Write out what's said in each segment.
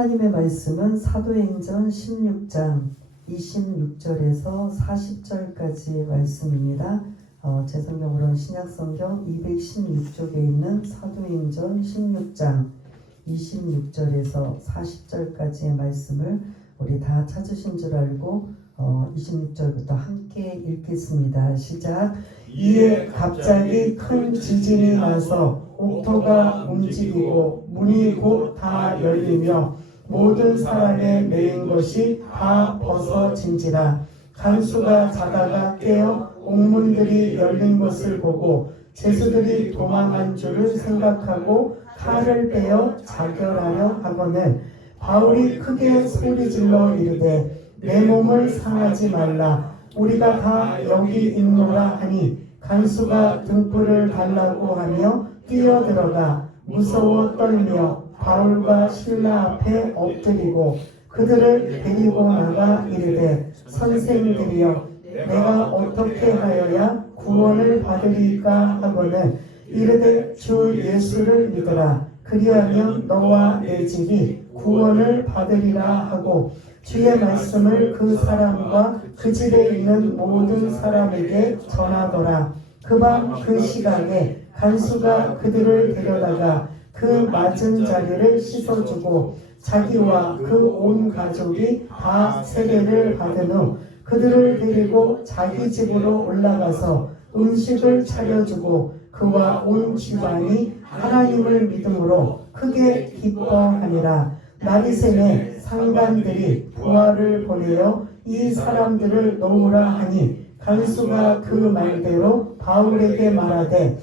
하나님의 말씀은 사도행전 16장 26절에서 40절까지의 말씀입니다. 제 성경으로는 신약성경 216쪽에 있는 사도행전 16장 26절에서 40절까지의 말씀을 우리 다 찾으신 줄 알고 26절부터 함께 읽겠습니다. 시작. 이에 갑자기 큰 지진이 나서 옥토가 움직이고 문이 곧 다 열리며 모든 사람의 매인 것이 다 벗어진지라. 간수가 자다가 깨어 옥문들이 열린 것을 보고 죄수들이 도망한 줄을 생각하고 칼을 빼어 자결하려 하거늘 바울이 크게 소리질러 이르되 내 몸을 상하지 말라. 우리가 다 여기 있노라 하니 간수가 등불을 달라고 하며 뛰어들어가 무서워 떨며 바울과 실라 앞에 엎드리고 그들을 데리고 나가 이르되 선생들이여 내가 어떻게 하여야 구원을 받으리까 하거늘 이르되 주 예수를 믿으라. 그리하면 너와 내 집이 구원을 받으리라 하고 주의 말씀을 그 사람과 그 집에 있는 모든 사람에게 전하더라. 그 밤 그 시각에 간수가 그들을 데려다가 그 맞은 자리를 씻어주고 자기와 그 온 가족이 다 세례를 받은 후 그들을 데리고 자기 집으로 올라가서 음식을 차려주고 그와 온 집안이 하나님을 믿음으로 크게 기뻐하니라. 나리샘의 상관들이 부하를 보내어 이 사람들을 놓으라 하니 간수가 그 말대로 바울에게 말하되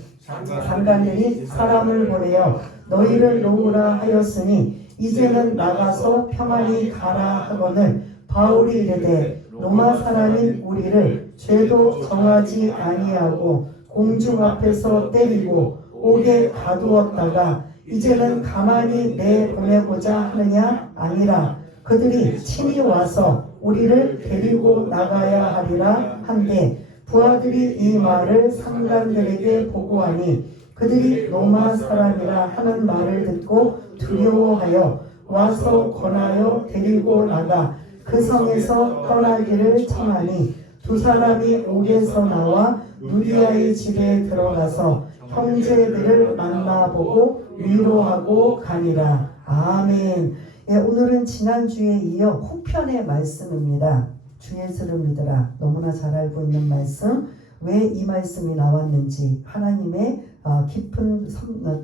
상관들이 사람을 보내어 너희를 놓으라 하였으니 이제는 나가서 평안히 가라 하거늘 바울이 이르되 로마 사람인 우리를 죄도 정하지 아니하고 공중 앞에서 때리고 옥에 가두었다가 이제는 가만히 내보내고자 하느냐 아니라 그들이 친히 와서 우리를 데리고 나가야 하리라 한데 부하들이 이 말을 상관들에게 보고하니 그들이 로마 사람이라 하는 말을 듣고 두려워하여 와서 권하여 데리고 나가 그 성에서 떠나기를 청하니 두 사람이 옥에서 나와 누리아의 집에 들어가서 형제들을 만나보고 위로하고 가니라. 아멘. 오늘은 지난주에 이어 후편의 말씀입니다. 주 예수를 믿으라. 너무나 잘 알고 있는 말씀. 왜 이 말씀이 나왔는지, 하나님의 깊은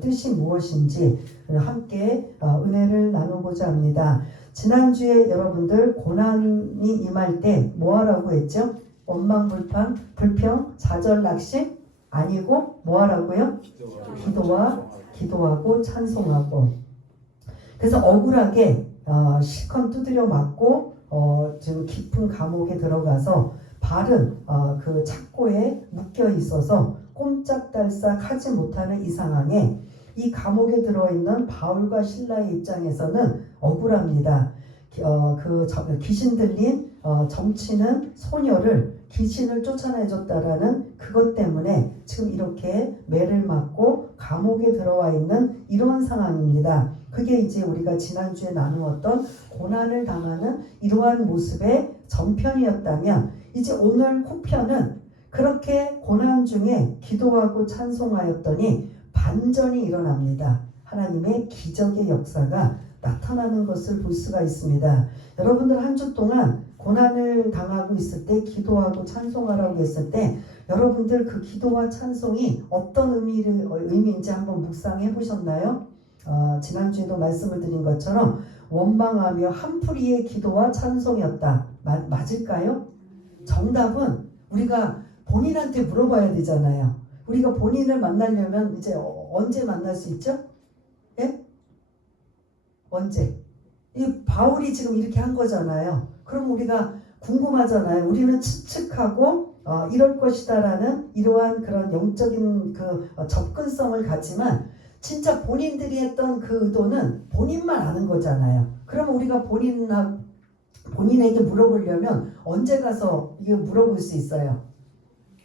뜻이 무엇인지 함께 은혜를 나누고자 합니다. 지난주에 여러분들 고난이 임할 때 뭐하라고 했죠? 원망불평, 좌절낙심 아니고 뭐하라고요? 기도하고 찬송하고. 그래서 억울하게 실컷 두드려 맞고 지금 깊은 감옥에 들어가서 발은 그 착고에 묶여 있어서 꼼짝달싹 하지 못하는 이 상황에 이 감옥에 들어있는 바울과 실라의 입장에서는 억울합니다. 그 귀신 들린 정치는 소녀를 귀신을 쫓아내줬다라는 그것 때문에 지금 이렇게 매를 맞고 감옥에 들어와 있는 이러한 상황입니다. 그게 이제 우리가 지난주에 나누었던 고난을 당하는 이러한 모습의 전편이었다면 이제 오늘 후편은 그렇게 고난 중에 기도하고 찬송하였더니 반전이 일어납니다. 하나님의 기적의 역사가 나타나는 것을 볼 수가 있습니다. 여러분들 한 주 동안 고난을 당하고 있을 때 기도하고 찬송하라고 했을 때 여러분들 그 기도와 찬송이 어떤 의미인지 한번 묵상해 보셨나요? 지난주에도 말씀을 드린 것처럼 원망하며 한풀이의 기도와 찬송이었다. 맞을까요? 정답은 우리가 본인한테 물어봐야 되잖아요. 우리가 본인을 만나려면 이제 언제 만날 수 있죠? 예? 언제? 이 바울이 지금 이렇게 한 거잖아요. 그럼 우리가 궁금하잖아요. 우리는 추측하고 이럴 것이다라는 이러한 그런 영적인 그 접근성을 갖지만 진짜 본인들이 했던 그 의도는 본인만 아는 거잖아요. 그럼 우리가 본인에게 물어보려면 언제 가서 이거 물어볼 수 있어요?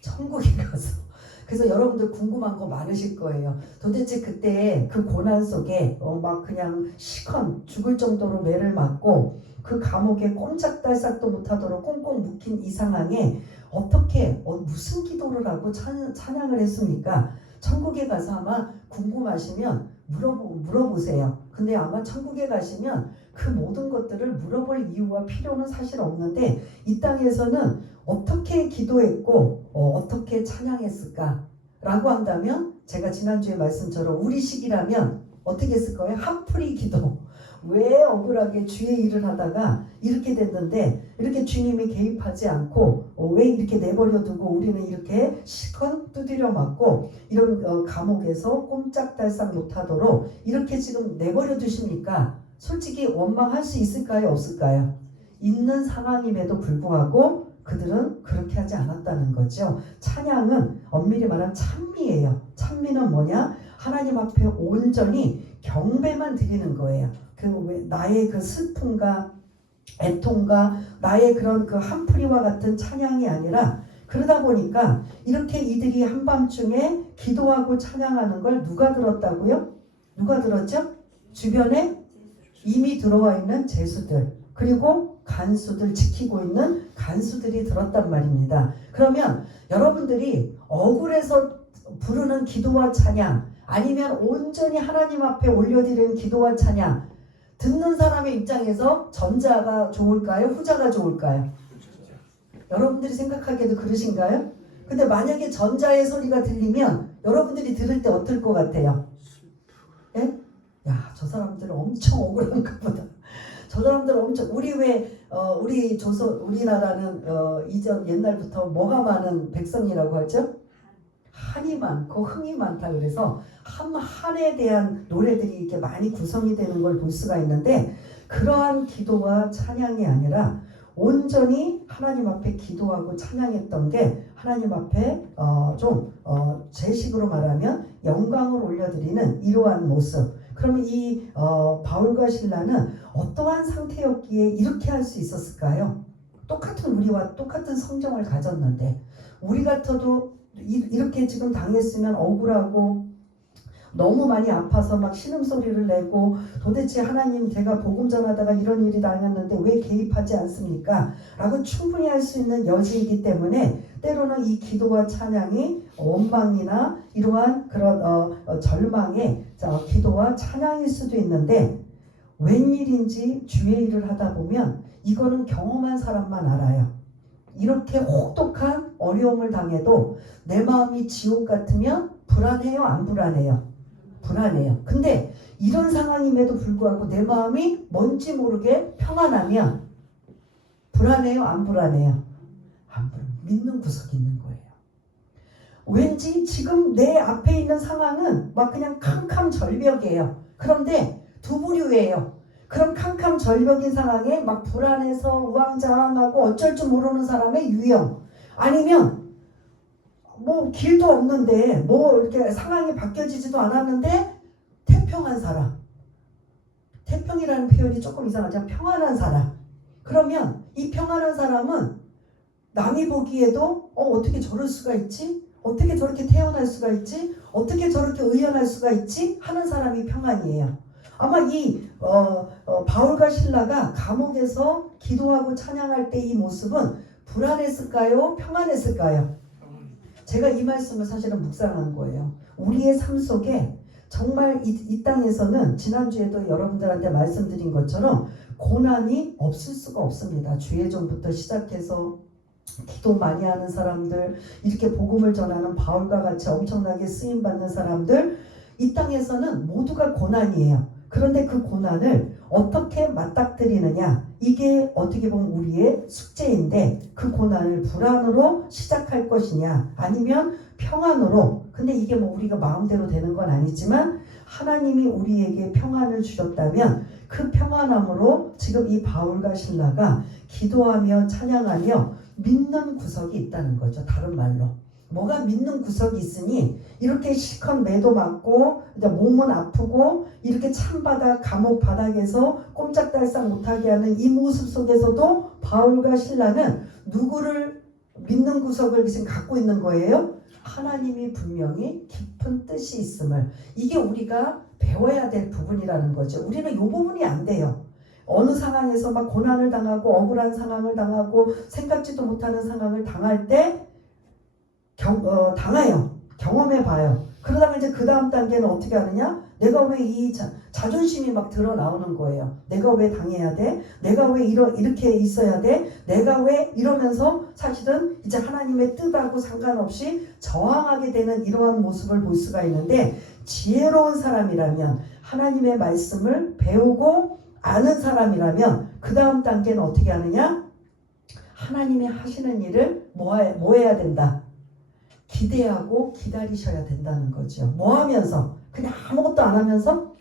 천국에 가서. 그래서 여러분들 궁금한 거 많으실 거예요. 도대체 그때 그 고난 속에 막 그냥 시컨 죽을 정도로 매를 맞고 그 감옥에 꼼짝달싹도 못하도록 꽁꽁 묶인 이 상황에 어떻게 무슨 기도를 하고 찬양을 했습니까? 천국에 가서 아마 궁금하시면 물어보세요. 근데 아마 천국에 가시면 그 모든 것들을 물어볼 이유와 필요는 사실 없는데 이 땅에서는 어떻게 기도했고 어떻게 찬양했을까? 라고 한다면 제가 지난주에 말씀처럼 우리 시기라면 어떻게 했을 거예요? 한풀이 기도. 왜 억울하게 주의 일을 하다가 이렇게 됐는데 이렇게 주님이 개입하지 않고 왜 이렇게 내버려 두고 우리는 이렇게 시컨 두드려 맞고 이런 감옥에서 꼼짝달싹 못하도록 이렇게 지금 내버려 두십니까? 솔직히 원망할 수 있을까요? 없을까요? 있는 상황임에도 불구하고 그들은 그렇게 하지 않았다는 거죠. 찬양은 엄밀히 말하면 찬미예요. 찬미는 뭐냐? 하나님 앞에 온전히 경배만 드리는 거예요. 나의 그 슬픔과 애통과 나의 그런 그 한풀이와 같은 찬양이 아니라 그러다 보니까 이렇게 이들이 한밤중에 기도하고 찬양하는 걸 누가 들었다고요? 누가 들었죠? 주변에 이미 들어와 있는 제수들 그리고 간수들 지키고 있는 간수들이 들었단 말입니다. 그러면 여러분들이 억울해서 부르는 기도와 찬양 아니면 온전히 하나님 앞에 올려드리는 기도와 찬양 듣는 사람의 입장에서 전자가 좋을까요? 후자가 좋을까요? 여러분들이 생각하기에도 그러신가요? 근데 만약에 전자의 소리가 들리면 여러분들이 들을 때 어떨 것 같아요? 예? 야, 저 사람들은 엄청 억울한가 보다. 저 사람들은 엄청 우리나라는 이전 옛날부터 뭐가 많은 백성이라고 하죠? 한이 많고 흥이 많다 그래서 한에 대한 노래들이 이렇게 많이 구성이 되는 걸 볼 수가 있는데 그러한 기도와 찬양이 아니라 온전히 하나님 앞에 기도하고 찬양했던 게 하나님 앞에 제 식으로 말하면 영광을 올려드리는 이러한 모습. 그러면 이 바울과 실라는 어떠한 상태였기에 이렇게 할 수 있었을까요? 똑같은 우리와 똑같은 성정을 가졌는데 우리 같아도 이렇게 지금 당했으면 억울하고 너무 많이 아파서 막 신음소리를 내고 도대체 하나님 제가 복음 전하다가 이런 일이 당했는데 왜 개입하지 않습니까? 라고 충분히 할 수 있는 여지이기 때문에 때로는 이 기도와 찬양이 원망이나 이러한 그런 절망의 기도와 찬양일 수도 있는데 웬일인지 주의 일을 하다 보면 이거는 경험한 사람만 알아요. 이렇게 혹독한 어려움을 당해도 내 마음이 지옥 같으면 불안해요? 안 불안해요? 불안해요. 근데 이런 상황임에도 불구하고 내 마음이 뭔지 모르게 평안하면 불안해요? 안 불안해요? 안 불안해요. 믿는 구석이 있는 거예요. 왠지 지금 내 앞에 있는 상황은 막 그냥 캄캄절벽이에요. 그런데 두 부류예요. 그런 캄캄절벽인 상황에 막 불안해서 우왕좌왕하고 어쩔 줄 모르는 사람의 유형 아니면 뭐 길도 없는데 뭐 이렇게 상황이 바뀌어지지도 않았는데 태평한 사람. 태평이라는 표현이 조금 이상하지만 평안한 사람. 그러면 이 평안한 사람은 남이 보기에도 어떻게 저럴 수가 있지? 어떻게 저렇게 태어날 수가 있지? 어떻게 저렇게 의연할 수가 있지? 하는 사람이 평안이에요. 아마 이 바울과 실라가 감옥에서 기도하고 찬양할 때 이 모습은 불안했을까요? 평안했을까요? 제가 이 말씀을 사실은 묵상한 거예요. 우리의 삶 속에 정말 이 땅에서는 지난주에도 여러분들한테 말씀드린 것처럼 고난이 없을 수가 없습니다. 주예종부터 시작해서 기도 많이 하는 사람들, 이렇게 복음을 전하는 바울과 같이 엄청나게 쓰임받는 사람들, 이 땅에서는 모두가 고난이에요. 그런데 그 고난을 어떻게 맞닥뜨리느냐, 이게 어떻게 보면 우리의 숙제인데 그 고난을 불안으로 시작할 것이냐 아니면 평안으로, 근데 이게 뭐 우리가 마음대로 되는 건 아니지만 하나님이 우리에게 평안을 주셨다면 그 평안함으로 지금 이 바울과 실라가 기도하며 찬양하며 믿는 구석이 있다는 거죠. 다른 말로 뭐가 믿는 구석이 있으니 이렇게 실컷 매도 맞고 이제 몸은 아프고 이렇게 찬바닥 감옥 바닥에서 꼼짝달싹 못하게 하는 이 모습 속에서도 바울과 실라는 누구를 믿는 구석을 지금 갖고 있는 거예요? 하나님이 분명히 깊은 뜻이 있음을, 이게 우리가 배워야 될 부분이라는 거죠. 우리는 이 부분이 안 돼요. 어느 상황에서 막 고난을 당하고 억울한 상황을 당하고 생각지도 못하는 상황을 당할 때 당해요. 경험해 봐요. 그러다가 이제 그 다음 단계는 어떻게 하느냐? 내가 왜 이 자존심이 막 드러나오는 거예요. 내가 왜 당해야 돼? 내가 왜 이렇게 있어야 돼? 내가 왜 이러면서 사실은 이제 하나님의 뜻하고 상관없이 저항하게 되는 이러한 모습을 볼 수가 있는데, 지혜로운 사람이라면, 하나님의 말씀을 배우고 아는 사람이라면 그 다음 단계는 어떻게 하느냐? 하나님이 하시는 일을 뭐 해야 된다? 기대하고 기다리셔야 된다는 거죠. 뭐 하면서? 그냥 아무것도 안 하면서?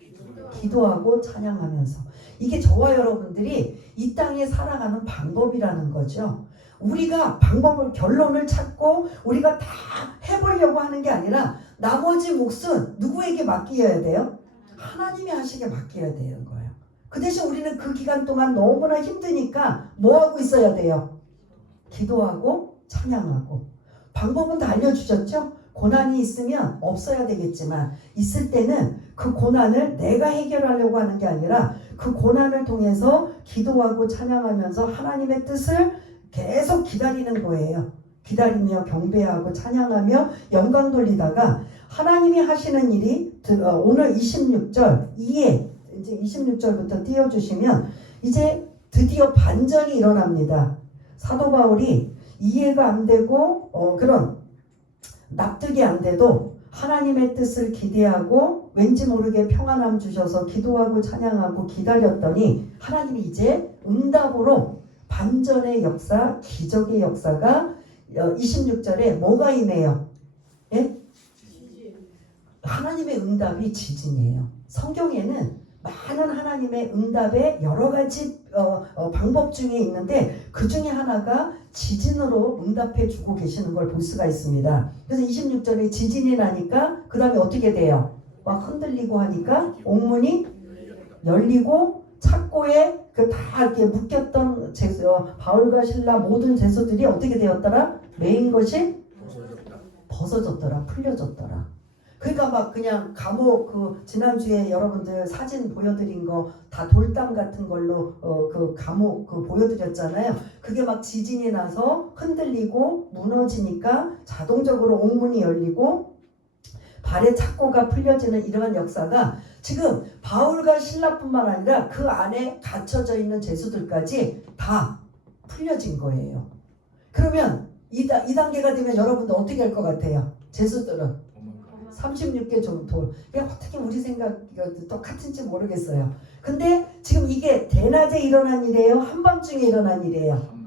기도하고 찬양하면서. 이게 저와 여러분들이 이 땅에 살아가는 방법이라는 거죠. 우리가 방법을, 결론을 찾고 우리가 다 해보려고 하는 게 아니라 나머지 몫은 누구에게 맡겨야 돼요? 하나님이 하시게 맡겨야 되는 거예요. 그 대신 우리는 그 기간 동안 너무나 힘드니까 뭐 하고 있어야 돼요? 기도하고 찬양하고. 방법은 다 알려주셨죠? 고난이 있으면 없어야 되겠지만, 있을 때는 그 고난을 내가 해결하려고 하는 게 아니라 그 고난을 통해서 기도하고 찬양하면서 하나님의 뜻을 계속 기다리는 거예요. 기다리며 경배하고 찬양하며 영광 돌리다가 하나님이 하시는 일이, 오늘 26절 이제 26절부터 띄워주시면 이제 드디어 반전이 일어납니다. 사도 바울이 이해가 안 되고 그런 납득이 안 돼도 하나님의 뜻을 기대하고 왠지 모르게 평안함 주셔서 기도하고 찬양하고 기다렸더니 하나님이 이제 응답으로 반전의 역사, 기적의 역사가 26절에 뭐가 임해요? 예? 하나님의 응답이 지진이에요. 성경에는 많은 하나님의 응답의 여러 가지 방법 중에 있는데, 그 중에 하나가 지진으로 응답해 주고 계시는 걸 볼 수가 있습니다. 그래서 26절에 지진이 나니까 그 다음에 어떻게 돼요? 막 흔들리고 하니까 옥문이 열리고 착고에 그 다 이렇게 묶였던 바울과 실라 모든 제소들이 어떻게 되었더라? 메인 것이 벗어졌더라, 풀려졌더라. 그러니까 막 그냥 감옥, 지난주에 여러분들 사진 보여드린 거 다 돌담 같은 걸로 그 감옥 보여드렸잖아요. 그게 막 지진이 나서 흔들리고 무너지니까 자동적으로 옥문이 열리고 발의 착고가 풀려지는 이러한 역사가 지금 바울과 실라뿐만 아니라 그 안에 갇혀져 있는 죄수들까지 다 풀려진 거예요. 그러면 이 단계가 되면 여러분들 어떻게 할 것 같아요? 죄수들은 36개 정도. 어떻게 우리 생각이 똑같은지 모르겠어요. 근데 지금 이게 대낮에 일어난 일이에요? 한밤중에 일어난 일이에요?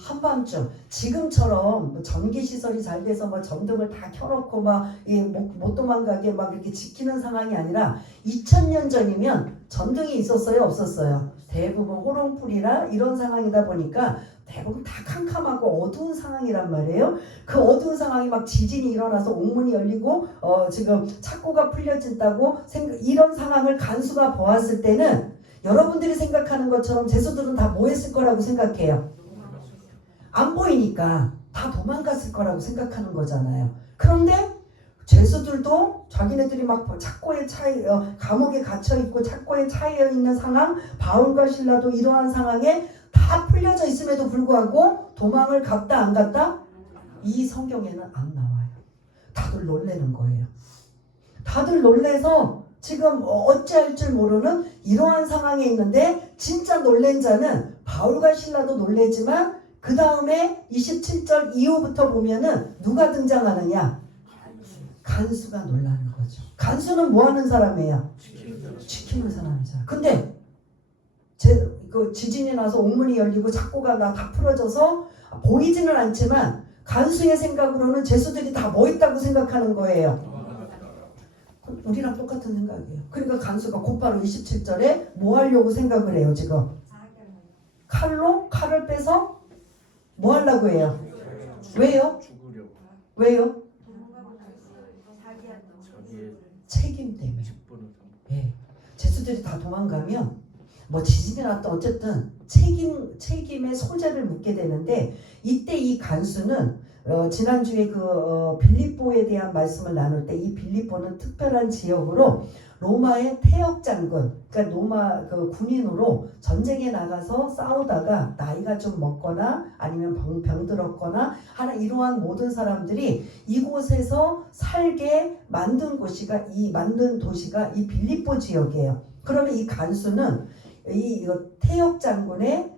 한밤중. 지금처럼 전기시설이 잘 돼서 전등을 다 켜놓고 못 도망가게 이렇게 지키는 상황이 아니라 2000년 전이면 전등이 있었어요? 없었어요? 대부분 호롱불이나 이런 상황이다 보니까 대부분 다 캄캄하고 어두운 상황이란 말이에요. 그 어두운 상황이 막 지진이 일어나서 옥문이 열리고 지금 착고가 풀려진다고 이런 상황을 간수가 보았을 때는 여러분들이 생각하는 것처럼 죄수들은 다 뭐 했을 거라고 생각해요? 안 보이니까 다 도망갔을 거라고 생각하는 거잖아요. 그런데 죄수들도 자기네들이 막 착고에 감옥에 갇혀 있고 착고에 차여 있는 상황, 바울과 실라도 이러한 상황에 다 풀려져 있음에도 불구하고 도망을 갔다 안 갔다? 이 성경에는 안 나와요. 다들 놀라는 거예요. 다들 놀래서 지금 어찌할 줄 모르는 이러한 상황에 있는데, 진짜 놀란 자는 바울과 실라도 놀래지만 그 다음에 27절 이후부터 보면은 누가 등장하느냐? 간수가 놀라는 거죠. 간수는 뭐 하는 사람이에요? 지키는 사람이잖아. 근데 지진이 나서 옥문이 열리고 착고가 다 풀어져서 보이지는 않지만 간수의 생각으로는 죄수들이 다 뭐 있다고 생각하는 거예요. 우리랑 똑같은 생각이에요. 그러니까 간수가 곧바로 27절에 뭐 하려고 생각을 해요 지금? 칼을 빼서 뭐 하려고 해요? 왜요? 왜요? 책임 때문에. 네. 죄수들이 다 도망가면 지진이 났다 어쨌든 책임의 소재를 묻게 되는데, 이때 이 간수는 지난주에 빌립보에 대한 말씀을 나눌 때 이 빌립보는 특별한 지역으로 로마의 태역 장군, 그러니까 로마 군인으로 전쟁에 나가서 싸우다가 나이가 좀 먹거나 아니면 병들었거나 하는 이러한 모든 사람들이 이곳에서 살게 만든 도시가 이 빌립보 지역이에요. 그러면 이 간수는 이 태역 장군의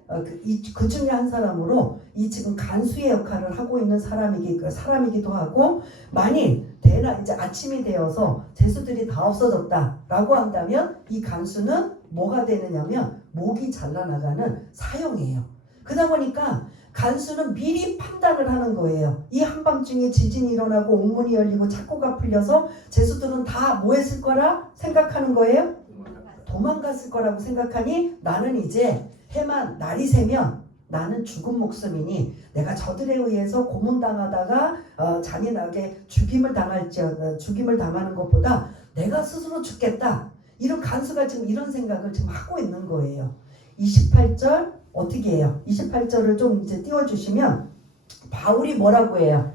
그 중에 한 사람으로 이 지금 간수의 역할을 하고 있는 사람이기도 하고, 만일 이제 아침이 되어서 죄수들이 다 없어졌다라고 한다면 이 간수는 뭐가 되느냐면 목이 잘라나가는 사형이에요. 그러다 보니까 간수는 미리 판단을 하는 거예요. 이 한밤중에 지진이 일어나고 옥문이 열리고 착고가 풀려서 죄수들은 다 뭐 했을 거라 생각하는 거예요? 도망갔을 거라고 생각하니 나는 이제 날이 새면 나는 죽은 목숨이니 내가 저들에 의해서 고문당하다가 잔인하게 죽임을 당하는 것보다 내가 스스로 죽겠다. 이런 간수가 지금 이런 생각을 지금 하고 있는 거예요. 28절 어떻게 해요? 28절을 좀 이제 띄워주시면 바울이 뭐라고 해요?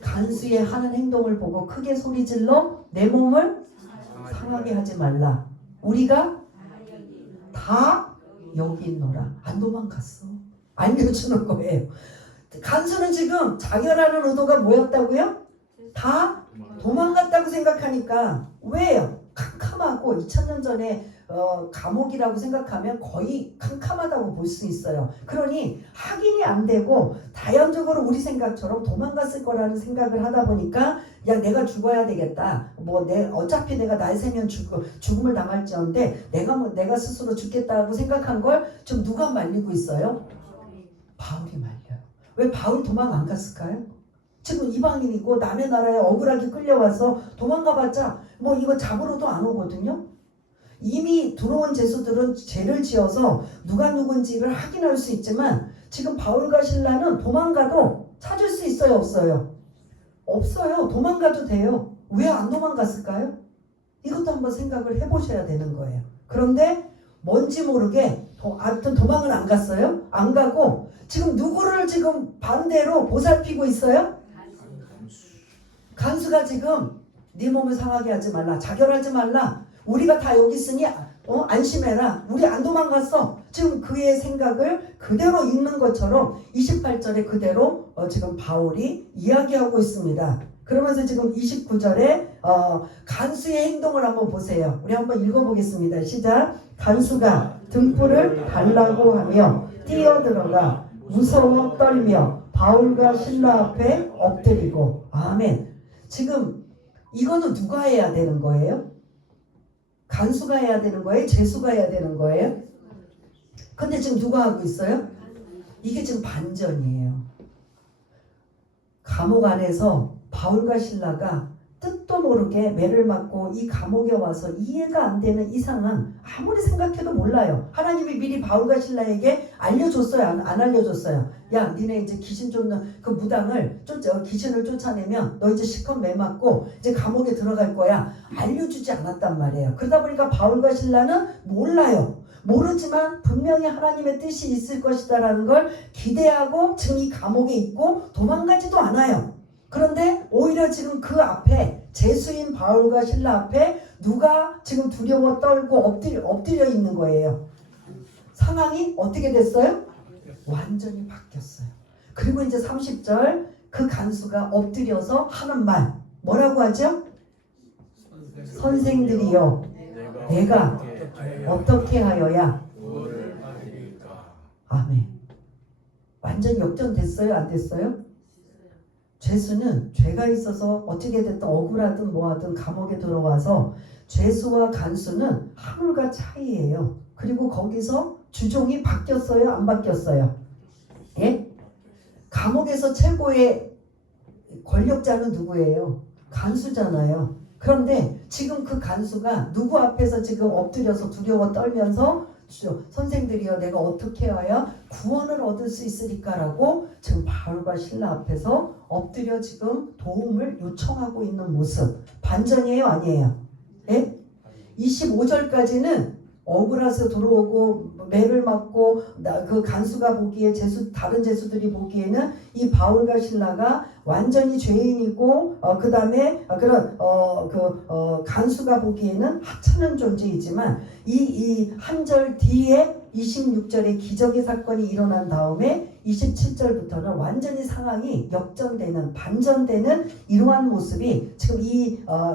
간수의 하는 행동을 보고 크게 소리질러 내 몸을 상하게 하지 말라. 우리가 다 여기 있노라. 안 도망갔어. 알려주는 거예요. 간수는 지금 자결하는 의도가 뭐였다고요? 다 도망갔다고 생각하니까. 왜요? 캄캄하고 2000년 전에 감옥이라고 생각하면 거의 캄캄하다고 볼 수 있어요. 그러니 확인이 안 되고 자연적으로 우리 생각처럼 도망갔을 거라는 생각을 하다 보니까 야 내가 되겠다. 어차피 내가 날 새면 죽음을 당할지언데 내가 스스로 죽겠다고 생각한 걸 좀 누가 말리고 있어요? 바울이 말려요. 왜 바울 도망 안 갔을까요? 지금 이방인이고 남의 나라에 억울하게 끌려와서 도망가봤자 이거 잡으러도 안 오거든요. 이미 들어온 죄수들은 죄를 지어서 누가 누군지를 확인할 수 있지만 지금 바울과 실라는 도망가도 찾을 수 있어요? 없어요? 없어요. 도망가도 돼요. 왜 안 도망갔을까요? 이것도 한번 생각을 해보셔야 되는 거예요. 그런데 뭔지 모르게 하여튼 도망은 안 갔어요. 안 가고 지금 누구를 지금 반대로 보살피고 있어요? 간수가 지금 네 몸을 상하게 하지 말라. 자결하지 말라. 우리가 다 여기 있으니 안심해라. 우리 안 도망갔어. 지금 그의 생각을 그대로 읽는 것처럼 28절에 그대로 지금 바울이 이야기하고 있습니다. 그러면서 지금 29절에 간수의 행동을 한번 보세요. 우리 한번 읽어보겠습니다. 시작. 간수가 등불을 달라고 하며 뛰어들어가 무서워 떨며 바울과 실라 앞에 엎드리고. 아멘. 지금 이거는 누가 해야 되는 거예요? 간수가 해야 되는 거예요? 죄수가 해야 되는 거예요? 근데 지금 누가 하고 있어요? 이게 지금 반전이에요. 감옥 안에서 바울과 실라가 뜻도 모르게 매를 맞고 이 감옥에 와서 이해가 안 되는 이 상황 아무리 생각해도 몰라요. 하나님이 미리 바울과 실라에게 알려줬어요? 안 알려줬어요? 야 니네 이제 귀신 쫓는 그 무당을 귀신을 쫓아내면 너 이제 실컷 매 맞고 이제 감옥에 들어갈 거야. 알려주지 않았단 말이에요. 그러다 보니까 바울과 실라는 몰라요. 모르지만 분명히 하나님의 뜻이 있을 것이다라는 걸 기대하고 지금 이 감옥에 있고 도망가지도 않아요. 그런데 오히려 지금 그 앞에 죄수인 바울과 실라 앞에 누가 지금 두려워 떨고 엎드려 있는 거예요. 상황이 어떻게 됐어요? 완전히 바뀌었어요. 그리고 이제 30절 그 간수가 엎드려서 하는 말 뭐라고 하죠? 선생들이여 내가 어떻게 하여야 아멘. 완전 역전됐어요? 안 됐어요? 죄수는 죄가 있어서 어떻게 됐든 억울하든 뭐하든 감옥에 들어와서 죄수와 간수는 하늘과 차이예요. 그리고 거기서 주종이 바뀌었어요? 안 바뀌었어요? 예? 감옥에서 최고의 권력자는 누구예요? 간수잖아요. 그런데 지금 그 간수가 누구 앞에서 지금 엎드려서 두려워 떨면서 선생들이여 내가 어떻게 해야 구원을 얻을 수 있으리까라고 지금 바울과 실라 앞에서 엎드려 지금 도움을 요청하고 있는 모습. 반전이에요? 아니에요? 예? 25절까지는 억울해서 들어오고 매를 맞고 그 간수가 보기에 다른 제수들이 보기에는 이 바울과 실라가 완전히 죄인이고 그 다음에 그런 간수가 보기에는 하찮은 존재이지만 이 한 절 뒤에 26절에 기적의 사건이 일어난 다음에 27절부터는 완전히 상황이 역전되는 반전되는 이러한 모습이 지금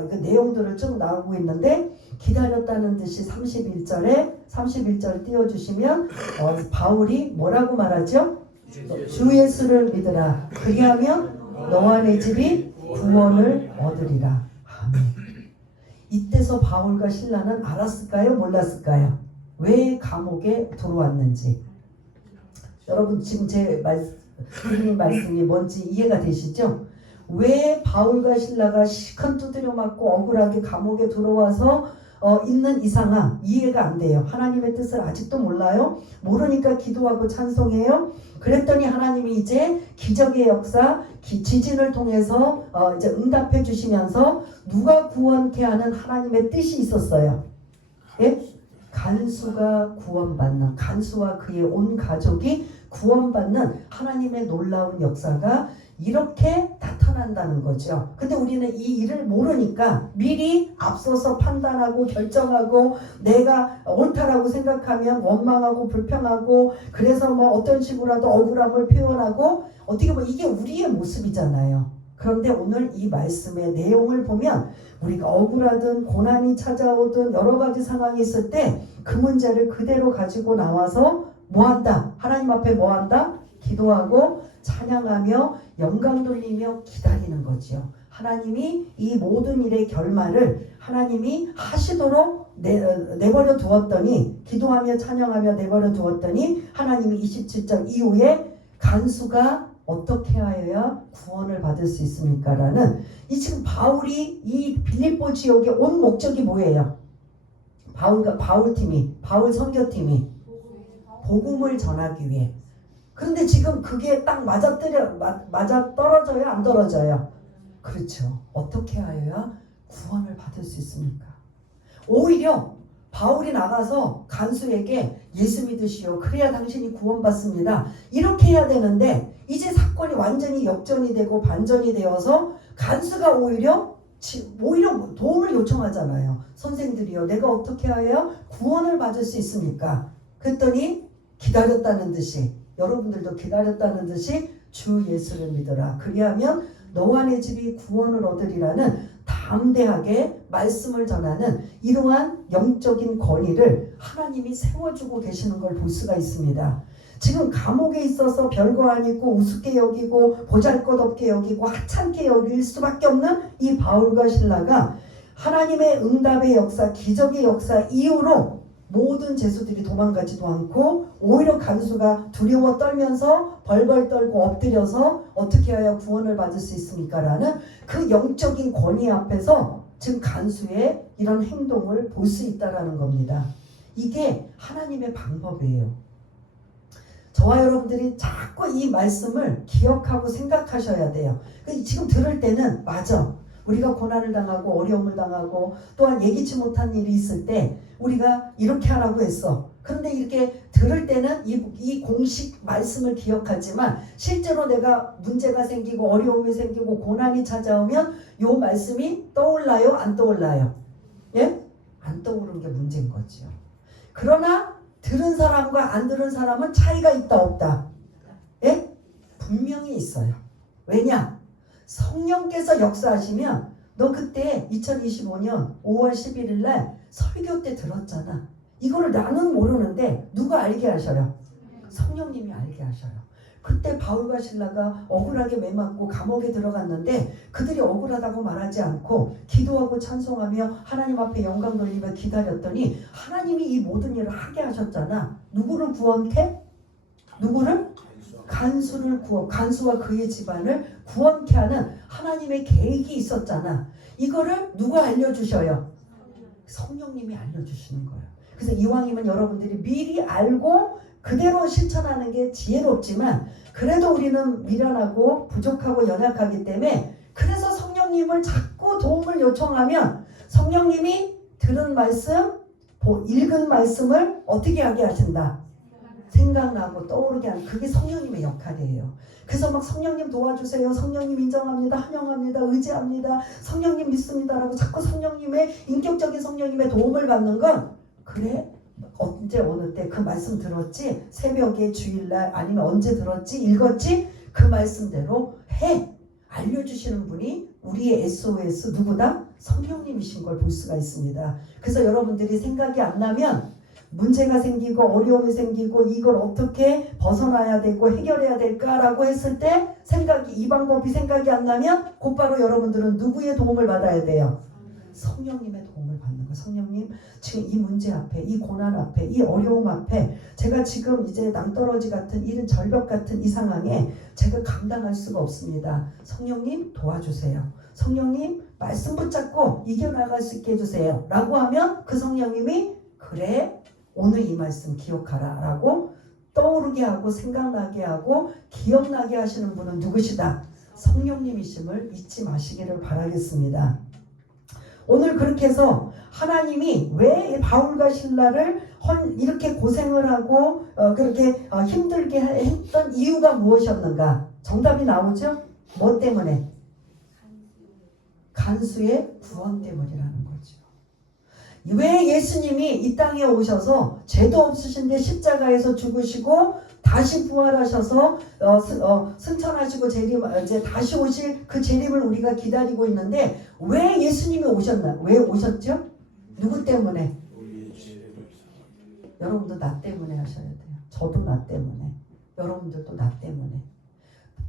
그 내용들을 쭉 나오고 있는데 기다렸다는 듯이 31절 띄워주시면 바울이 뭐라고 말하죠? 주 예수를 믿으라. 그리하면 너와 내 집이 구원을 얻으리라. 아멘. 이때서 바울과 실라는 알았을까요? 몰랐을까요? 왜 감옥에 들어왔는지. 여러분 지금 제 드리는 말씀이 뭔지 이해가 되시죠? 왜 바울과 실라가 시큰 두드려 맞고 억울하게 감옥에 들어와서 있는 이 상황 이해가 안 돼요. 하나님의 뜻을 아직도 몰라요. 모르니까 기도하고 찬송해요. 그랬더니 하나님이 이제 기적의 역사, 지진을 통해서 이제 응답해 주시면서 누가 구원케 하는 하나님의 뜻이 있었어요. 예? 간수가 구원받는, 간수와 그의 온 가족이 구원받는 하나님의 놀라운 역사가 이렇게 나타난다는 거죠. 근데 우리는 이 일을 모르니까 미리 앞서서 판단하고 결정하고 내가 옳다라고 생각하면 원망하고 불평하고 그래서 뭐 어떤 식으로라도 억울함을 표현하고 어떻게 보면 이게 우리의 모습이잖아요. 그런데 오늘 이 말씀의 내용을 보면 우리가 억울하든 고난이 찾아오든 여러 가지 상황이 있을 때 그 문제를 그대로 가지고 나와서 뭐한다? 하나님 앞에 뭐한다? 기도하고 찬양하며 영광 돌리며 기다리는 거지요. 하나님이 이 모든 일의 결말을 하나님이 하시도록 내버려 두었더니 기도하며 찬양하며 내버려 두었더니 하나님이 27절 이후에 간수가 어떻게 하여야 구원을 받을 수 있습니까? 라는 이 지금 바울이 이 빌립보 지역에 온 목적이 뭐예요? 바울 선교팀이 복음을 전하기 위해. 그런데 지금 그게 딱 맞아 떨어져요? 안 떨어져요? 그렇죠. 어떻게 하여야 구원을 받을 수 있습니까? 오히려 바울이 나가서 간수에게 예수 믿으시오. 그래야 당신이 구원받습니다. 이렇게 해야 되는데 이제 사건이 완전히 역전이 되고 반전이 되어서 간수가 오히려 도움을 요청하잖아요. 선생들이요. 내가 어떻게 하여 구원을 받을 수 있습니까? 그랬더니 기다렸다는 듯이 여러분들도 기다렸다는 듯이 주 예수를 믿어라. 그리하면 너와 내 집이 구원을 얻으리라는 담대하게 말씀을 전하는 이러한 영적인 권위를 하나님이 세워주고 계시는 걸 볼 수가 있습니다. 지금 감옥에 있어서 별거 아니고 우습게 여기고 보잘것없게 여기고 하찮게 여길 수밖에 없는 이 바울과 실라가 하나님의 응답의 역사, 기적의 역사 이후로 모든 제수들이 도망가지도 않고 오히려 간수가 두려워 떨면서 벌벌 떨고 엎드려서 어떻게 해야 구원을 받을 수 있습니까? 라는 그 영적인 권위 앞에서 지금 간수의 이런 행동을 볼 수 있다는 겁니다. 이게 하나님의 방법이에요. 저와 여러분들이 자꾸 이 말씀을 기억하고 생각하셔야 돼요. 지금 들을 때는 맞아. 우리가 고난을 당하고 어려움을 당하고 또한 예기치 못한 일이 있을 때 우리가 이렇게 하라고 했어. 그런데 이렇게 들을 때는 이 공식 말씀을 기억하지만 실제로 내가 문제가 생기고 어려움이 생기고 고난이 찾아오면 이 말씀이 떠올라요? 안 떠올라요? 예? 안 떠오르는 게 문제인 거죠. 그러나 들은 사람과 안 들은 사람은 차이가 있다 없다? 예? 분명히 있어요. 왜냐? 성령께서 역사하시면 너 그때 2025년 5월 11일 날 설교 때 들었잖아. 이거를 나는 모르는데 누가 알게 하셔요? 성령님이 알게 하셔요. 그때 바울과 실라가 억울하게 매맞고 감옥에 들어갔는데 그들이 억울하다고 말하지 않고 기도하고 찬송하며 하나님 앞에 영광 돌리며 기다렸더니 하나님이 이 모든 일을 하게 하셨잖아. 누구를 구원케? 누구를? 간수와 그의 집안을 구원케 하는 하나님의 계획이 있었잖아. 이거를 누가 알려주셔요? 성령님이 알려주시는 거예요. 그래서 이왕이면 여러분들이 미리 알고 그대로 실천하는 게 지혜롭지만 그래도 우리는 미련하고 부족하고 연약하기 때문에 그래서 성령님을 자꾸 도움을 요청하면 성령님이 들은 말씀, 읽은 말씀을 어떻게 하게 하신다? 생각나고 떠오르게 하는 그게 성령님의 역할이에요. 그래서 막 성령님 도와주세요. 성령님 인정합니다. 환영합니다. 의지합니다. 성령님 믿습니다라고 자꾸 성령님의 인격적인 성령님의 도움을 받는 건 그래? 언제 어느 때 그 말씀 들었지? 새벽에 주일날 아니면 언제 들었지? 읽었지? 그 말씀대로 해. 알려주시는 분이 우리의 SOS 누구다? 성령님이신 걸 볼 수가 있습니다. 그래서 여러분들이 생각이 안 나면 문제가 생기고 어려움이 생기고 이걸 어떻게 벗어나야 되고 해결해야 될까라고 했을 때 이 방법이 생각이 안 나면 곧바로 여러분들은 누구의 도움을 받아야 돼요? 성령님의 도움을 받는 거. 성령님, 지금 이 문제 앞에, 이 고난 앞에, 이 어려움 앞에 제가 지금 이제 낭떠러지 같은 이런 절벽 같은 이 상황에 제가 감당할 수가 없습니다. 성령님 도와주세요. 성령님 말씀 붙잡고 이겨나갈 수 있게 해주세요 라고 하면 그 성령님이 그래 오늘 이 말씀 기억하라 라고 떠오르게 하고 생각나게 하고 기억나게 하시는 분은 누구시다? 성령님이심을 잊지 마시기를 바라겠습니다. 오늘 그렇게 해서 하나님이 왜 바울과 실라를 이렇게 고생을 하고 그렇게 힘들게 했던 이유가 무엇이었는가? 정답이 나오죠? 뭐 때문에? 간수의 구원 때문이라는 거죠. 왜 예수님이 이 땅에 오셔서 죄도 없으신데 십자가에서 죽으시고 다시 부활하셔서 승천하시고 이제 다시 오실 그 재림을 우리가 기다리고 있는데 왜 예수님이 오셨나? 왜 오셨죠? 누구 때문에? 여러분도 나 때문에 하셔야 돼요. 저도 나 때문에. 여러분들도 나 때문에.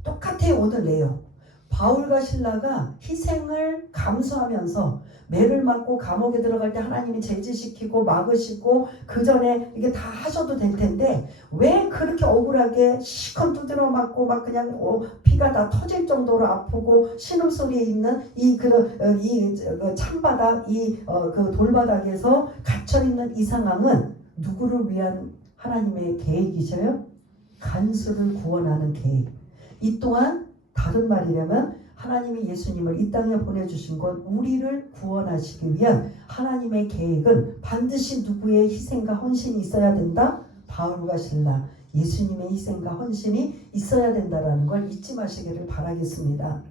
똑같아요. 오늘 내용. 바울과 실라가 희생을 감수하면서 매를 맞고 감옥에 들어갈 때 하나님이 제지시키고 막으시고 그 전에 이게 다 하셔도 될 텐데 왜 그렇게 억울하게 시컨 두드려 맞고 막 그냥 피가 다 터질 정도로 아프고 신음소리에 있는 이 찬바닥 그 돌바닥에서 갇혀있는 이 상황은 누구를 위한 하나님의 계획이셔요? 간수를 구원하는 계획. 이 또한 다른 말이라면 하나님이 예수님을 이 땅에 보내주신 건 우리를 구원하시기 위한 하나님의 계획은 반드시 누구의 희생과 헌신이 있어야 된다? 바울과 실라 예수님의 희생과 헌신이 있어야 된다라는 걸 잊지 마시기를 바라겠습니다.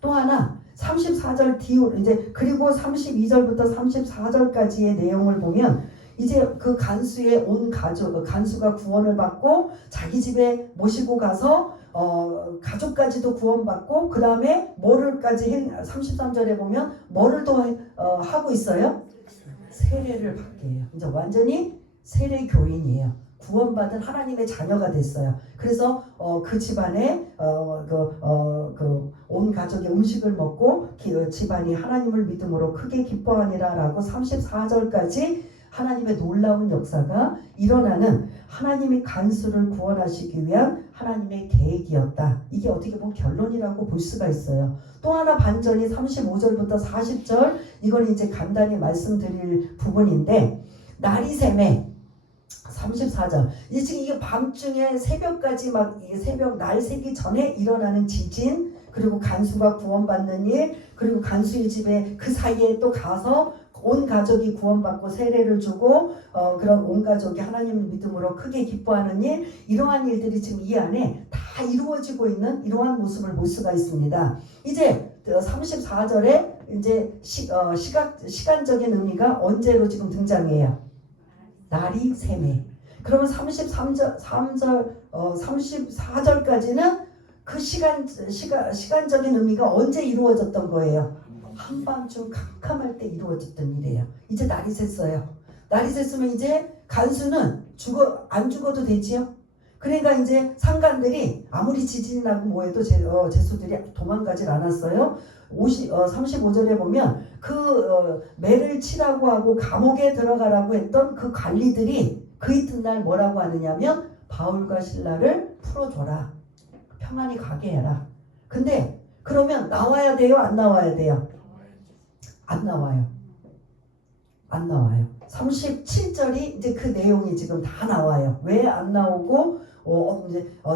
또 하나 34절 뒤로 이제 그리고 32절부터 34절까지의 내용을 보면 이제 그 간수의 온 가족, 간수가 구원을 받고 자기 집에 모시고 가서 가족까지도 구원받고 그 다음에 뭐를까지 33절에 보면 뭐를 또 하고 있어요? 세례를 받게 해요. 이제 완전히 세례 교인이에요. 구원받은 하나님의 자녀가 됐어요. 그래서 그 집안에 온 가족이 음식을 먹고 집안이 하나님을 믿음으로 크게 기뻐하니라라고 34절까지 하나님의 놀라운 역사가 일어나는 하나님이 간수를 구원하시기 위한 하나님의 계획이었다. 이게 어떻게 보면 결론이라고 볼 수가 있어요. 또 하나 반전이 35절부터 40절 이건 이제 간단히 말씀드릴 부분인데 날이 새매 34절 지금 이게 밤중에 새벽까지 막 새벽 날 새기 전에 일어나는 지진 그리고 간수가 구원받는 일 그리고 간수의 집에 그 사이에 또 가서 온 가족이 구원받고 세례를 주고 그런 온 가족이 하나님을 믿음으로 크게 기뻐하는 일 이러한 일들이 지금 이 안에 다 이루어지고 있는 이러한 모습을 볼 수가 있습니다. 이제 34절에 이제 시간적인 의미가 언제로 지금 등장해요? 날이 새매. 그러면 34절까지는 그 시간적인 의미가 언제 이루어졌던 거예요? 한밤중 캄캄할 때 이루어졌던 일이에요. 이제 날이 샜어요. 날이 샜으면 이제 간수는 안 죽어도 되지요. 그러니까 이제 상관들이 아무리 지진이 나고 뭐해도 제수들이 도망가질 않았어요. 35절에 보면 매를 치라고 하고 감옥에 들어가라고 했던 그 관리들이 그 이튿날 뭐라고 하느냐면 바울과 실라를 풀어줘라. 평안히 가게 해라. 근데 그러면 나와야 돼요? 안 나와야 돼요? 안 나와요. 안 나와요. 37절이 이제 그 내용이 지금 다 나와요. 왜 안 나오고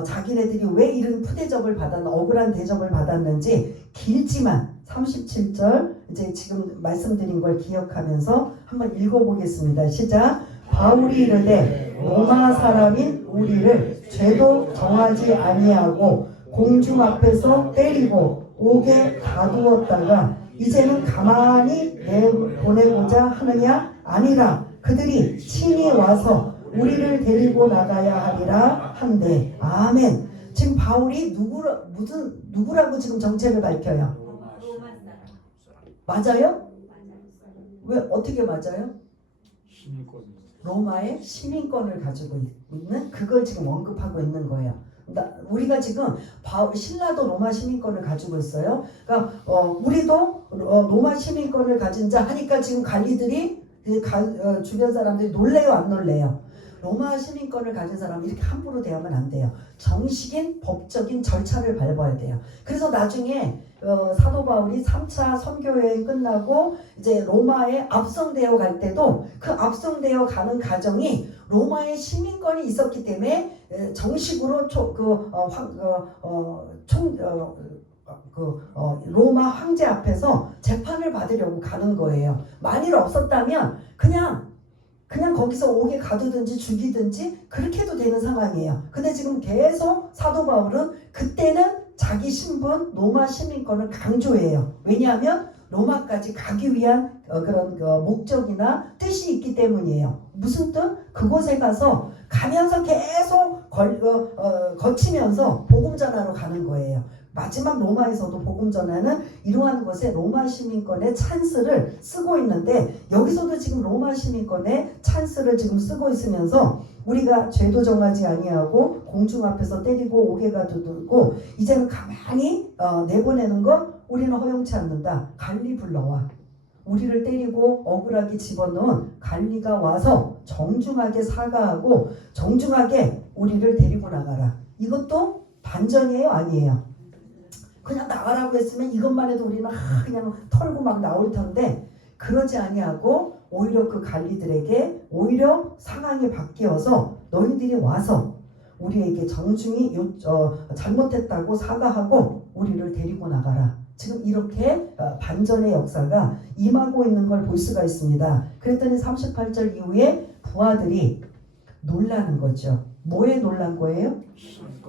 자기네들이 왜 이런 푸대접을 억울한 대접을 받았는지 길지만 37절 이제 지금 말씀드린 걸 기억하면서 한번 읽어보겠습니다. 시작. 바울이 이르되 로마 사람인 우리를 죄도 정하지 아니하고 공중 앞에서 때리고 옥에 가두었다가 이제는 가만히 내보내고자 하느냐? 아니라 그들이 친히 와서 우리를 데리고 나가야 하리라 한대. 아멘. 지금 바울이 누구라고 지금 정체를 밝혀요? 맞아요? 왜 어떻게 맞아요? 로마의 시민권을 가지고 있는 그걸 지금 언급하고 있는 거예요. 우리가 지금 신라도 로마 시민권을 가지고 있어요. 그러니까 우리도 로마 시민권을 가진 자 하니까 지금 관리들이 주변 사람들이 놀래요, 안 놀래요? 로마 시민권을 가진 사람이 이렇게 함부로 대하면 안 돼요. 정식인 법적인 절차를 밟아야 돼요. 그래서 나중에 사도 바울이 3차 선교여행 끝나고 이제 로마에 압송되어 갈 때도 그 압송되어 가는 과정이 로마의 시민권이 있었기 때문에 정식으로 로마 황제 앞에서 재판을 받으려고 가는 거예요. 만일 없었다면 그냥 거기서 옥에 가두든지 죽이든지 그렇게 해도 되는 상황이에요. 근데 지금 계속 사도 바울은 그때는 자기 신분 로마 시민권을 강조해요. 왜냐하면 로마까지 가기 위한 그런 목적이나 뜻이 있기 때문이에요. 무슨 뜻? 그곳에 가면서 계속 거치면서 복음 전하러 가는 거예요. 마지막 로마에서도 복음 전하는 이러한 것에 로마 시민권의 찬스를 쓰고 있는데 여기서도 지금 로마 시민권의 찬스를 지금 쓰고 있으면서 우리가 죄도 정하지 아니하고 공중 앞에서 때리고 옥에 가두고 이제는 가만히 내보내는 거 우리는 허용치 않는다. 갈리 불러와. 우리를 때리고 억울하게 집어넣은 갈리가 와서 정중하게 사과하고 정중하게 우리를 데리고 나가라. 이것도 반전이에요, 아니에요? 그냥 나가라고 했으면 이것만 해도 우리는 그냥 털고 막 나올 텐데 그러지 아니하고 오히려 그 관리들에게 오히려 상황이 바뀌어서 너희들이 와서 우리에게 정중히 잘못했다고 사과하고 우리를 데리고 나가라. 지금 이렇게 반전의 역사가 임하고 있는 걸 볼 수가 있습니다. 그랬더니 38절 이후에 부하들이 놀라는 거죠. 뭐에 놀란 거예요?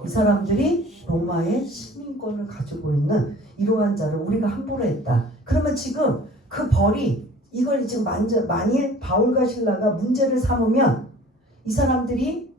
이 사람들이 로마의 시민권을 가지고 있는 이러한 자를 우리가 함부로 했다. 그러면 지금 그 벌이 이걸 지금 만일 바울과 신라가 문제를 삼으면 이 사람들이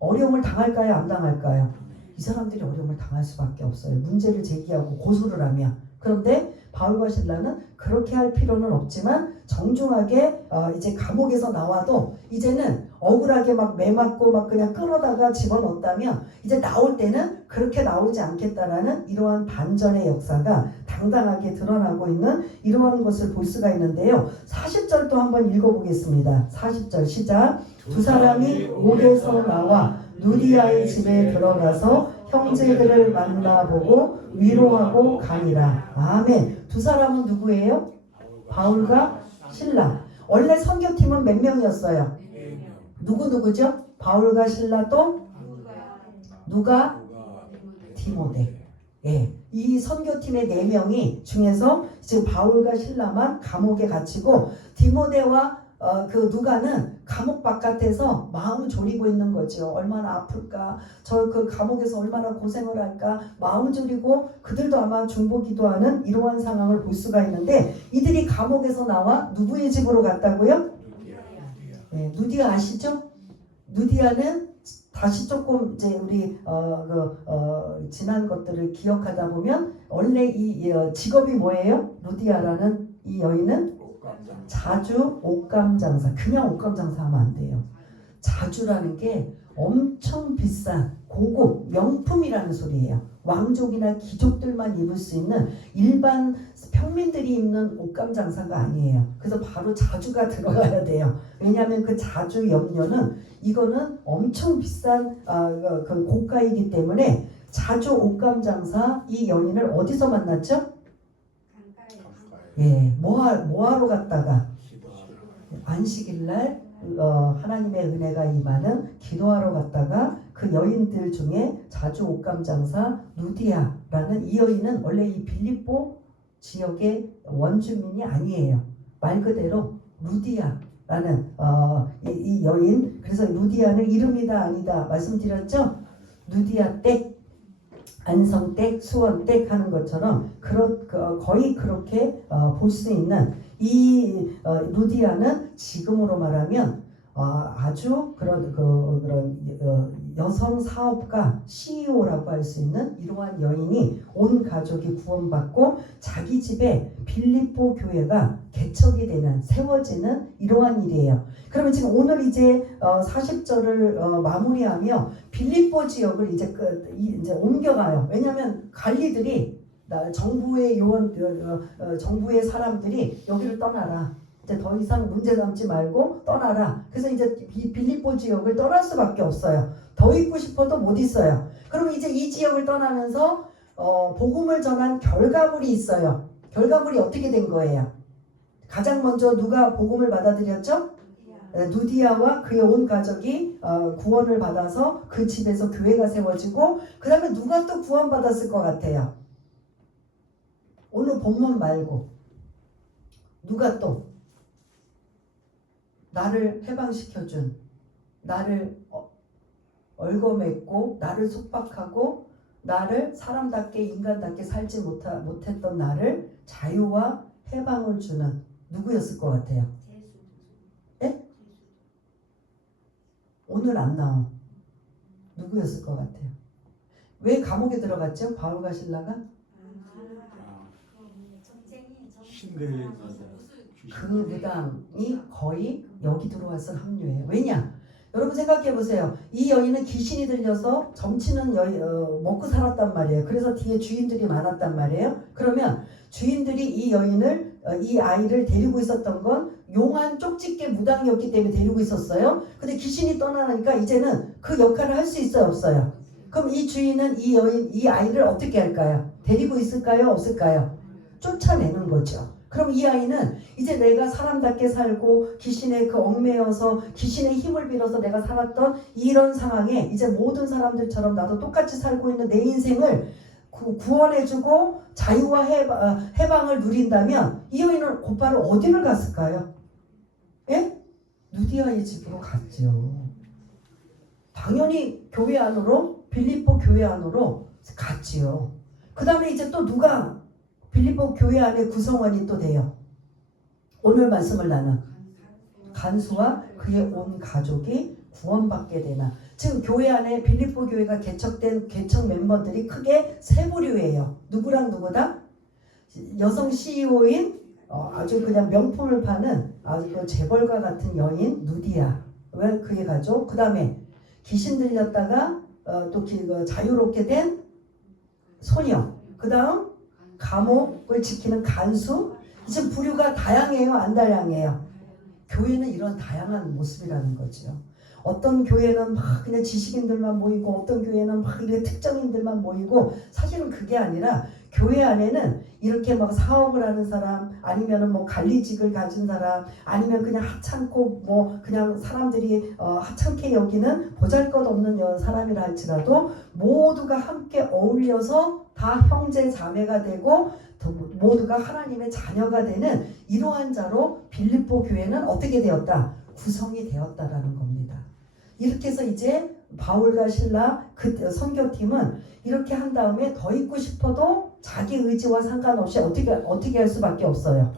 어려움을 당할까요? 안 당할까요? 이 사람들이 어려움을 당할 수밖에 없어요. 문제를 제기하고 고소를 하면. 그런데 바울과 신라는 그렇게 할 필요는 없지만 정중하게 이제 감옥에서 나와도 이제는 억울하게 막 매맞고 막 그냥 끌어다가 집어넣었다면 이제 나올 때는 그렇게 나오지 않겠다라는 이러한 반전의 역사가 당당하게 드러나고 있는 이러한 것을 볼 수가 있는데요. 40절도 한번 읽어보겠습니다. 40절 시작. 두 사람이 옥에서 나와 누디아의 집에 들어가서 형제들을 만나보고 위로하고 가니라. 아멘. 두 사람은 누구예요? 바울과 신라. 원래 선교팀은 몇 명이었어요? 누구죠? 바울과 신라 또 누가? 디모데. 예. 이 선교팀의 4명이 중에서 지금 바울과 신라만 감옥에 갇히고 디모데와 그 누가는 감옥 바깥에서 마음 졸이고 있는 거죠. 얼마나 아플까? 저 그 감옥에서 얼마나 고생을 할까? 마음 졸이고 그들도 아마 중보기도하는 이러한 상황을 볼 수가 있는데 이들이 감옥에서 나와 누구의 집으로 갔다고요? 네, 누디아 아시죠? 누디아는 다시 조금 이제 우리 지난 것들을 기억하다 보면 원래 이 직업이 뭐예요? 누디아라는 이 여인은 자주 옷감 장사. 그냥 옷감 장사하면 안 돼요. 자주라는 게 엄청 비싼 고급 명품이라는 소리예요. 왕족이나 귀족들만 입을 수 있는 일반 평민들이 입는 옷감 장사가 아니에요. 그래서 바로 자주가 들어가야 돼요. 왜냐하면 그 자주 염료는 이거는 엄청 비싼 그 고가이기 때문에 자주 옷감 장사 이 연인을 어디서 만났죠? 예, 뭐하러 갔다가 안식일날 하나님의 은혜가 임하는 기도하러 갔다가 그 여인들 중에 자주 옷감 장사 누디아라는 이 여인은 원래 이 빌립보 지역의 원주민이 아니에요. 말 그대로 루디아라는 루디아라는 이 여인, 그래서 루디아는 이름이다 아니다 말씀드렸죠. 루디아 댁, 안성댁, 수원댁 하는 것처럼 거의 그렇게 볼 수 있는 이 루디아는 지금으로 말하면 아주 그런 여성 사업가 CEO라고 할 수 있는 이러한 여인이 온 가족이 구원받고 자기 집에 빌립보 교회가 개척이 되는, 세워지는 이러한 일이에요. 그러면 지금 오늘 이제 40절을 마무리하며 빌립보 지역을 이제 옮겨가요. 왜냐하면 관리들이 정부의 정부의 사람들이 여기를 떠나라. 이제 더 이상 문제 삼지 말고 떠나라. 그래서 이제 빌립보 지역을 떠날 수밖에 없어요. 더 있고 싶어도 못 있어요. 그러면 이제 이 지역을 떠나면서 복음을 전한 결과물이 있어요. 결과물이 어떻게 된 거예요? 가장 먼저 누가 복음을 받아들였죠? 누디아와 그의 온 가족이 구원을 받아서 그 집에서 교회가 세워지고, 그 다음에 누가 또 구원받았을 것 같아요? 오늘 본문 말고 누가 또 나를 해방시켜준, 나를 얽어맸고 나를 속박하고 나를 사람답게 인간답게 살지 못했던 나를 자유와 해방을 주는 누구였을 것 같아요? 예? 오늘 안 나온 누구였을 것 같아요? 왜 감옥에 들어갔죠? 바울과 신라가? 그 무당이 거의 여기 들어와서 합류해요. 왜냐? 여러분 생각해 보세요. 이 여인은 귀신이 들려서 점치는 먹고 살았단 말이에요. 그래서 뒤에 주인들이 많았단 말이에요. 그러면 주인들이 이 아이를 데리고 있었던 건 용한 쪽집게 무당이었기 때문에 데리고 있었어요. 근데 귀신이 떠나니까 이제는 그 역할을 할 수 있어요, 없어요? 그럼 이 주인은 이 아이를 어떻게 할까요? 데리고 있을까요, 없을까요? 쫓아내는 거죠. 그럼 이 아이는 이제 내가 사람답게 살고 귀신에 얽매여서 귀신의 힘을 빌어서 내가 살았던 이런 상황에 이제 모든 사람들처럼 나도 똑같이 살고 있는 내 인생을 구원해주고 자유와 해방을 누린다면 이 여인은 곧바로 어디를 갔을까요? 예? 누디아의 집으로 갔죠. 당연히 교회 안으로, 빌립보 교회 안으로 갔지요. 그 다음에 이제 또 누가 빌립보 교회 안에 구성원이 또 돼요. 오늘 말씀을 나눈 간수와 그의 온 가족이 구원받게 되나. 지금 교회 안에 빌립보 교회가 개척된 개척 멤버들이 크게 세 부류예요. 누구랑 누구다? 여성 CEO인 아주 그냥 명품을 파는 아주 그 재벌가 같은 여인 누디아, 왜 그의 가족. 그 다음에 귀신 들렸다가 또 자유롭게 된 소녀. 그 다음 감옥을 지키는 간수. 지금 부류가 다양해요, 안 다양해요? 교회는 이런 다양한 모습이라는 거죠. 어떤 교회는 막 그냥 지식인들만 모이고, 어떤 교회는 막 이렇게 특정인들만 모이고, 사실은 그게 아니라 교회 안에는 이렇게 막 사업을 하는 사람, 아니면은 뭐 관리직을 가진 사람, 아니면 그냥 하찮고 뭐 그냥 사람들이 하찮게 여기는 보잘것없는 사람이라 할지라도 모두가 함께 어울려서 다 형제 자매가 되고 모두가 하나님의 자녀가 되는 이러한 자로 빌립보 교회는 어떻게 되었다? 구성이 되었다라는 겁니다. 이렇게 해서 이제 바울과 신라 그 선교팀은 이렇게 한 다음에 더 있고 싶어도 자기 의지와 상관없이 어떻게 할 수밖에 없어요.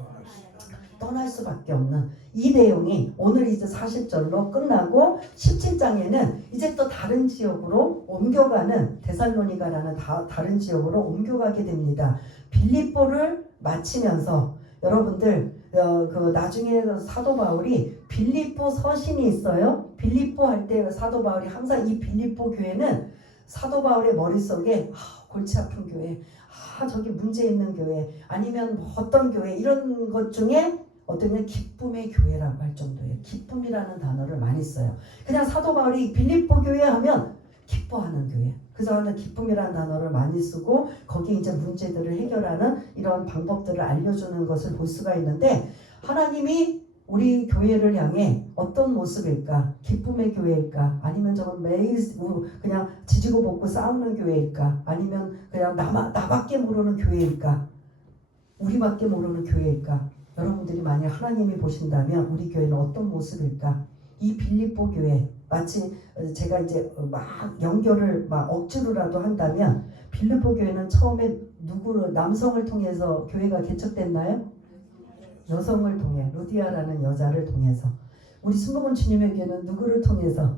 떠날 수밖에 없는 이 내용이 오늘 이제 40절로 끝나고 17장에는 이제 또 다른 지역으로 옮겨가는 데살로니가라는 다른 지역으로 옮겨가게 됩니다. 빌립보를 마치면서 여러분들 그 나중에 사도 바울이 빌립보 서신이 있어요. 빌립보 할 때 사도 바울이 항상 이 빌립보 교회는 사도 바울의 머릿속에 골치 아픈 교회, 저기 문제 있는 교회, 아니면 뭐 어떤 교회 이런 것 중에 어떤 기쁨의 교회라고 할 정도예요. 기쁨이라는 단어를 많이 써요. 그냥 사도 바울이 빌립보 교회 하면 기뻐하는 교회. 그래서 기쁨이라는 단어를 많이 쓰고 거기에 이제 문제들을 해결하는 이런 방법들을 알려주는 것을 볼 수가 있는데, 하나님이 우리 교회를 향해 어떤 모습일까? 기쁨의 교회일까? 아니면 저건 매일 그냥 지지고 볶고 싸우는 교회일까? 아니면 그냥 나밖에 모르는 교회일까? 우리밖에 모르는 교회일까? 여러분들이 만약 하나님이 보신다면 우리 교회는 어떤 모습일까? 이 빌립보 교회 마치 제가 이제 막 연결을 막 억지로라도 한다면 빌립보 교회는 처음에 누구를 남성을 통해서 교회가 개척됐나요? 여성을 통해 루디아라는 여자를 통해서. 우리 순복음 주님에게는 누구를 통해서?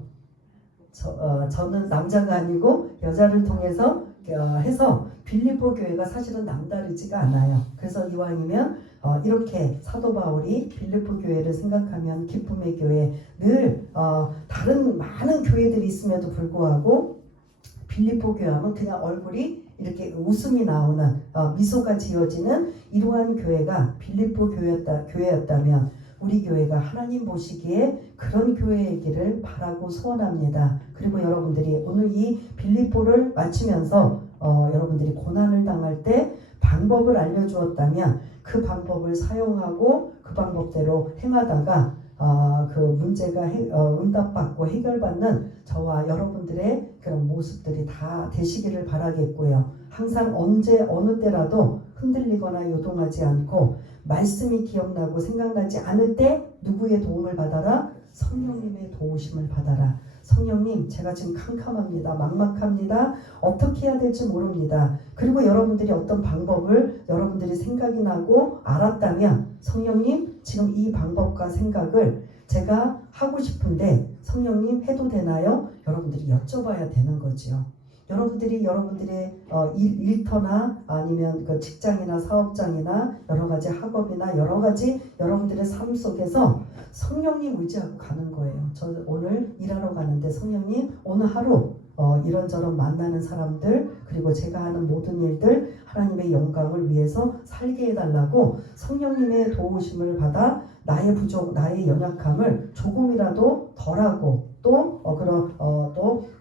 저는 남자가 아니고 여자를 통해서 해서 빌립보 교회가 사실은 남다르지가 않아요. 그래서 이왕이면 이렇게 사도 바울이 빌립보 교회를 생각하면 기쁨의 교회 늘 다른 많은 교회들이 있음에도 불구하고 빌립보 교회 하면 그냥 얼굴이 이렇게 웃음이 나오는 미소가 지어지는 이러한 교회가 빌립보 교회였다면 우리 교회가 하나님 보시기에 그런 교회이기를 바라고 소원합니다. 그리고 여러분들이 오늘 이 빌립보를 마치면서 여러분들이 고난을 당할 때 방법을 알려주었다면 그 방법을 사용하고 그 방법대로 행하다가 그 문제가 응답받고 해결받는 저와 여러분들의 그런 모습들이 다 되시기를 바라겠고요. 항상 언제 어느 때라도 흔들리거나 요동하지 않고 말씀이 기억나고 생각나지 않을 때 누구의 도움을 받아라? 성령님의 도우심을 받아라. 성령님, 제가 지금 캄캄합니다. 막막합니다. 어떻게 해야 될지 모릅니다. 그리고 여러분들이 어떤 방법을 여러분들이 생각이 나고 알았다면 성령님, 지금 이 방법과 생각을 제가 하고 싶은데 성령님 해도 되나요? 여러분들이 여쭤봐야 되는 거지요. 여러분들이 여러분들의 일터나 아니면 그 직장이나 사업장이나 여러 가지 학업이나 여러 가지 여러분들의 삶 속에서 성령님 의지하고 가는 거예요. 저 오늘 일하러 가는데 성령님 오늘 하루 이런저런 만나는 사람들 그리고 제가 하는 모든 일들 하나님의 영광을 위해서 살게 해달라고 성령님의 도우심을 받아 나의 부족, 나의 연약함을 조금이라도 덜하고 또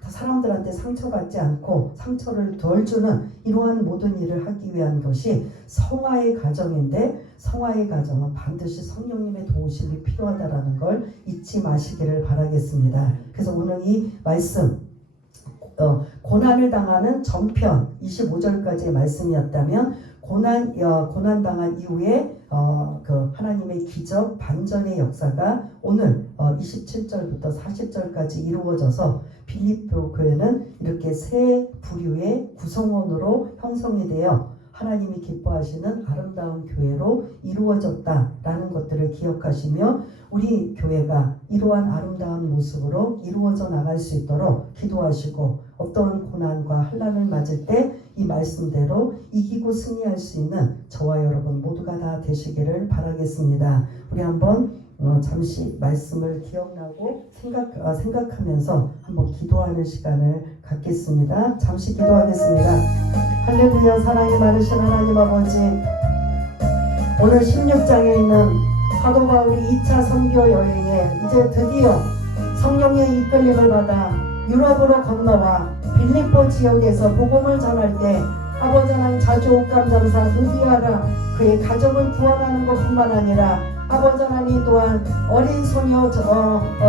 사람들한테 상처받지 않고 상처를 덜 주는 이러한 모든 일을 하기 위한 것이 성화의 과정인데 성화의 과정은 반드시 성령님의 도우심이 필요하다라는 걸 잊지 마시기를 바라겠습니다. 그래서 오늘 이 말씀 고난을 당하는 전편 25절까지의 말씀이었다면 고난 당한 이후에 그 하나님의 기적 반전의 역사가 오늘 27절부터 40절까지 이루어져서 빌립보 교회는 이렇게 세 부류의 구성원으로 형성이 되어 하나님이 기뻐하시는 아름다운 교회로 이루어졌다라는 것들을 기억하시며 우리 교회가 이러한 아름다운 모습으로 이루어져 나갈 수 있도록 기도하시고 어떠한 고난과 환난을 맞을 때 이 말씀대로 이기고 승리할 수 있는 저와 여러분 모두가 다 되시기를 바라겠습니다. 우리 한번 잠시 말씀을 기억나고 생각하면서 한번 기도하는 시간을 갖겠습니다. 잠시 기도하겠습니다. 할렐루야. 사랑이 많으신 하나님 아버지, 오늘 16장에 있는 사도 바울이 2차 선교 여행에 이제 드디어 성령의 이끌림을 받아 유럽으로 건너와 빌립보 지역에서 복음을 전할 때 아버지 하나님 자주 옥감장사 루디아가 그의 가족을 구원하는 것뿐만 아니라 아버지 하나님 또한 어린 소녀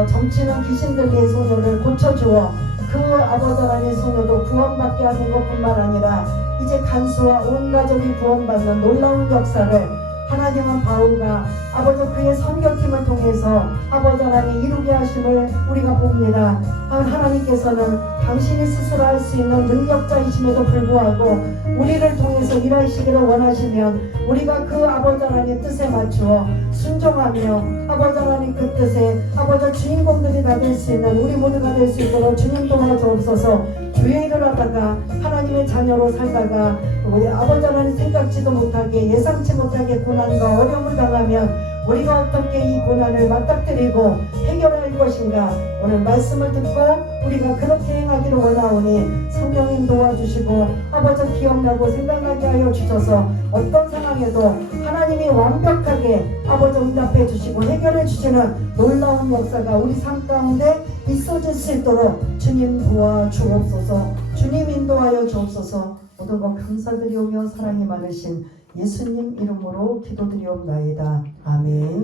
점치는 귀신 들린 소녀를 고쳐주어 그 아버지 하나님 소녀도 구원받게 하는 것뿐만 아니라 이제 간수와 온 가족이 구원받는 놀라운 역사를 하나님은 바울과 아버지 그의 선교팀을 통해서 아버지 하나님 이루게 하심을 우리가 봅니다. 하나님께서는 당신이 스스로 할 수 있는 능력자이심에도 불구하고 우리를 통해서 일하시기를 원하시면 우리가 그 아버지 하나님의 뜻에 맞추어 순종하며 아버지 하나님 그 뜻에 아버지 주인공들이 다 될 수 있는 우리 모두가 될 수 있도록 주님 도와주옵소서. 교회를 하다가 하나님의 자녀로 살다가 우리 아버지 하나님 생각지도 못하게 예상치 못하게 고난과 어려움을 당하면 우리가 어떻게 이 고난을 맞닥뜨리고 해결할 것인가. 오늘 말씀을 듣고 우리가 그렇게 행하기를 원하오니 성령님 도와주시고 아버지 기억나고 생각나게 하여 주셔서 어떤 상황에도 하나님이 완벽하게 아버지 응답해 주시고 해결해 주시는 놀라운 역사가 우리 삶 가운데 있어질 수 있도록 주님 도와주옵소서. 주님 인도하여 주옵소서. 모든 것 감사드리오며 사랑이 많으신 예수님 이름으로 기도드리옵나이다. 아멘.